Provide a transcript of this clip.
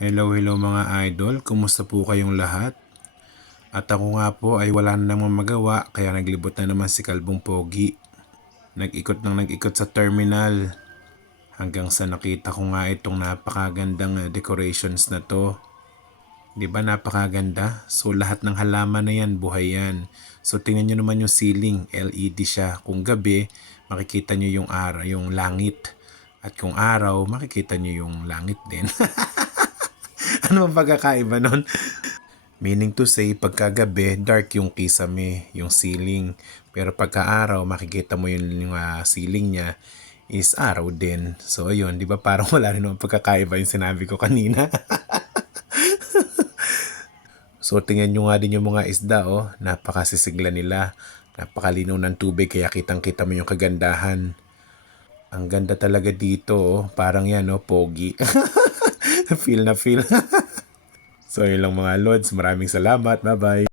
Hello, hello mga idol. Kumusta po kayong lahat? At ako nga po ay wala na namang magawa kaya naglibot na naman si Kalbong Pogi. Nag-ikot sa terminal hanggang sa nakita ko nga itong napakagandang decorations na to. 'Di ba napakaganda? So lahat ng halaman na yan, buhay yan. So tingnan nyo naman yung ceiling, LED siya. Kung gabi, makikita nyo yung araw, yung langit. At kung araw, makikita nyo yung langit din. Ano ang pagkakaiba nun? Meaning to say, pagkagabi, dark yung kisame, yung ceiling. Pero pagka-araw, makikita mo yung ceiling niya is araw din. So, ayun, di ba parang wala rin naman pagkakaiba yung sinabi ko kanina. So, tingnan nyo nga din yung mga isda, oh. Napakasisigla nila. Napakalinaw ng tubig, kaya kitang-kita mo yung kagandahan. Ang ganda talaga dito, oh. Parang yan, oh, pogi. Feel na feel. So, yun lang mga lods. Maraming salamat. Bye-bye.